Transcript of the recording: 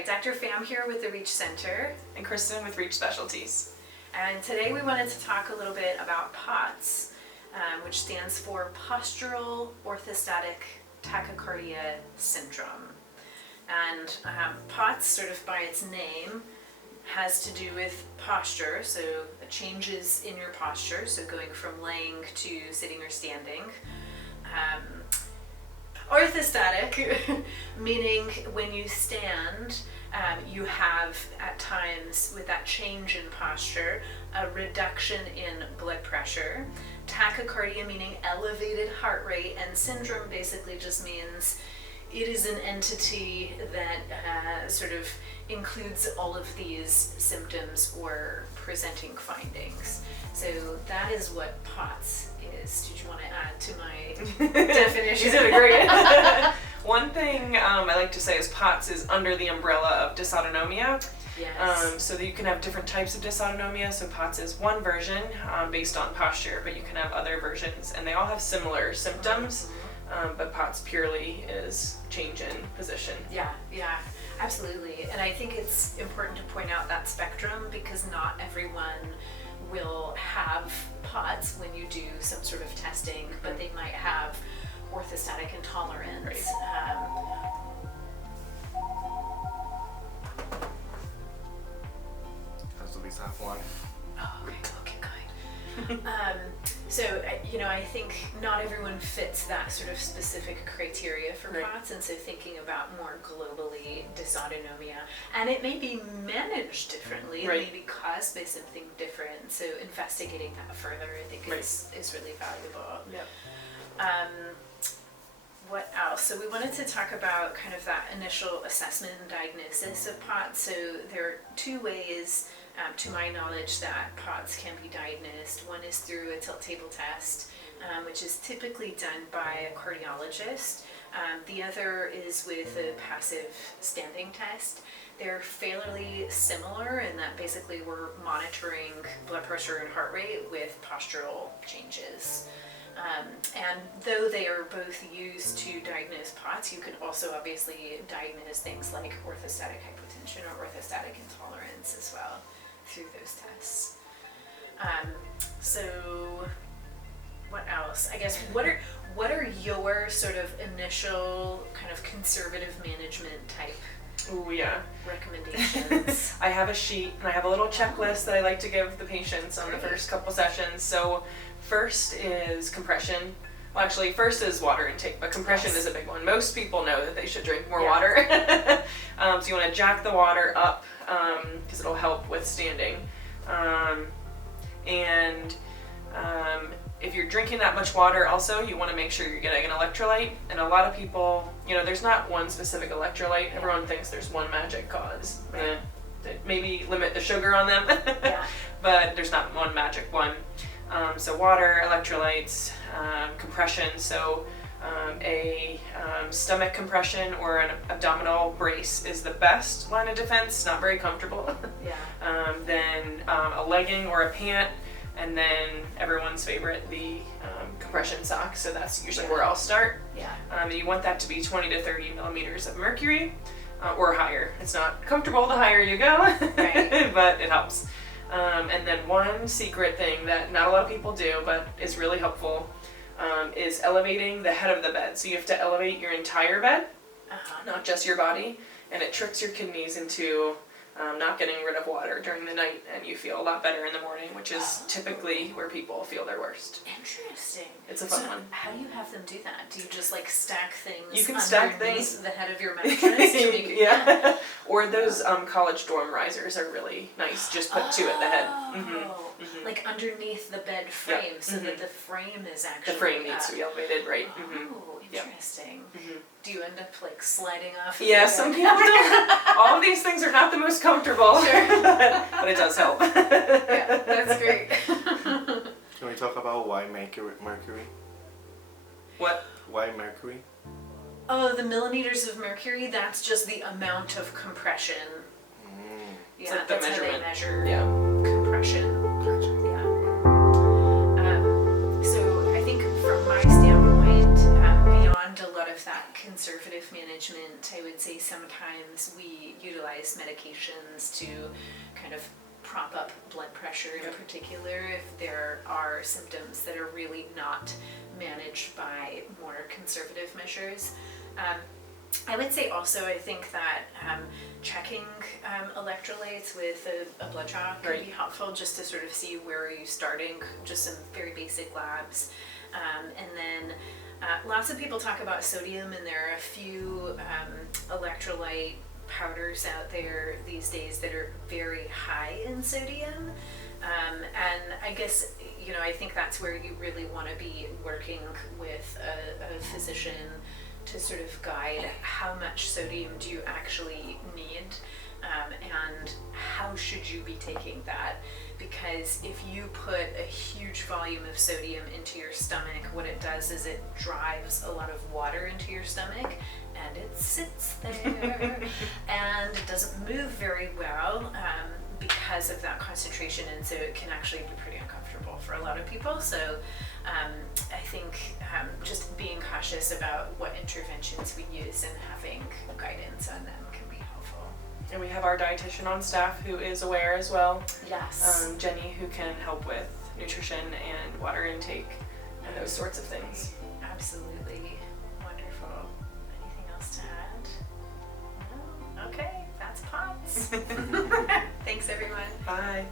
Hi, Dr. Pham here with the REACH Center. And Kristen with REACH Specialties. And today we wanted to talk a little bit about POTS, which stands for Postural Orthostatic Tachycardia Syndrome. And POTS, sort of by its name, has to do with posture, so changes in your posture, so going from laying to sitting or standing. Orthostatic, meaning when you stand, you have at times, with that change in posture, a reduction in blood pressure. Tachycardia meaning elevated heart rate, and syndrome basically just means it is an entity that sort of includes all of these symptoms or presenting findings. So that is what POTS is. Did you want to add to my definition? You did great. One thing I like to say is POTS is under the umbrella of dysautonomia. Yes. So that you can have different types of dysautonomia. So POTS is one version based on posture, but you can have other versions, and they all have similar symptoms. But POTS purely is change in position. Yeah, absolutely. And I think it's important to point out that spectrum because not everyone will have POTS when you do some sort of testing, but they might have orthostatic intolerance. Right. That's the least half one. Oh, okay, keep going. So, I think not everyone fits that sort of specific criteria for Right. POTS, and so thinking about more globally dysautonomia, and it may be managed differently, Right. it may be caused by something different, so investigating that further I think Right. is really valuable. Yep. What else? So we wanted to talk about kind of that initial assessment and diagnosis of POTS. So there are two ways, to my knowledge, that POTS can be diagnosed. One is through a tilt table test, which is typically done by a cardiologist. The other is with a passive standing test. They're fairly similar in that basically we're monitoring blood pressure and heart rate with postural changes. And though they are both used to diagnose POTS, you can also obviously diagnose things like orthostatic hypotension or orthostatic intolerance as well through those tests. So what else? I guess what are your sort of initial kind of conservative management type Ooh, yeah. recommendations? I have a sheet and I have a little checklist that I like to give the patients on the first couple sessions. So first is compression. Well, actually, first is water intake, but compression is a big one. Most people know that they should drink more water. So you want to jack the water up because it'll help with standing. If you're drinking that much water, also, you want to make sure you're getting an electrolyte. And a lot of people, there's not one specific electrolyte. Everyone thinks there's one magic cause. Maybe limit the sugar on them, but there's not one magic one. So water, electrolytes, compression. So a stomach compression or an abdominal brace is the best line of defense. Not very comfortable. Then a legging or a pant, and then everyone's favorite, the compression sock. So that's usually where I'll start. You want that to be 20 to 30 millimeters of mercury or higher. It's not comfortable the higher you go, but it helps. And then one secret thing that not a lot of people do, but is really helpful, is elevating the head of the bed. So you have to elevate your entire bed, not just your body, and it tricks your kidneys into not getting rid of water during the night, and you feel a lot better in the morning, which is typically where people feel their worst. Interesting. It's a fun one. How do you have them do that? Do you just like stack things? You can stack things the head of your mattress to make it or those college dorm risers are really nice. Just put two at the head. Like underneath the bed frame, so that the frame is actually the frame needs to be elevated, right? Oh, interesting. Do you end up like sliding off? Yeah, some people don't. All of these things are not the most comfortable, but it does help. Yeah, that's great. Can we talk about why mercury? What? Why mercury? Oh, the millimeters of mercury, that's just the amount of compression. Yeah, like the that's measurement. how they measure compression. Gotcha. So I think from my standpoint, beyond a lot of that conservative management, I would say sometimes we utilize medications to kind of prop up blood pressure in particular if there are symptoms that are really not managed by more conservative measures. I would say also, I think that checking electrolytes with a blood draw can be helpful, just to sort of see where are you starting, just some very basic labs. And then lots of people talk about sodium, and there are a few electrolyte powders out there these days that are very high in sodium. And I guess, you know, I think that's where you really want to be working with a physician to sort of guide how much sodium do you actually need, and how should you be taking that. Because if you put a huge volume of sodium into your stomach, what it does is it drives a lot of water into your stomach, and it sits there and it doesn't move very well because of that concentration, and so it can actually be pretty uncomfortable for a lot of people. So I think just being cautious about what interventions we use and having guidance on them can be helpful. And we have our dietitian on staff who is aware as well. Yes. Jenny, who can help with nutrition and water intake and those sorts of things. Absolutely. Wonderful. Anything else to add? No? Okay, that's POTS. Thanks everyone. Bye.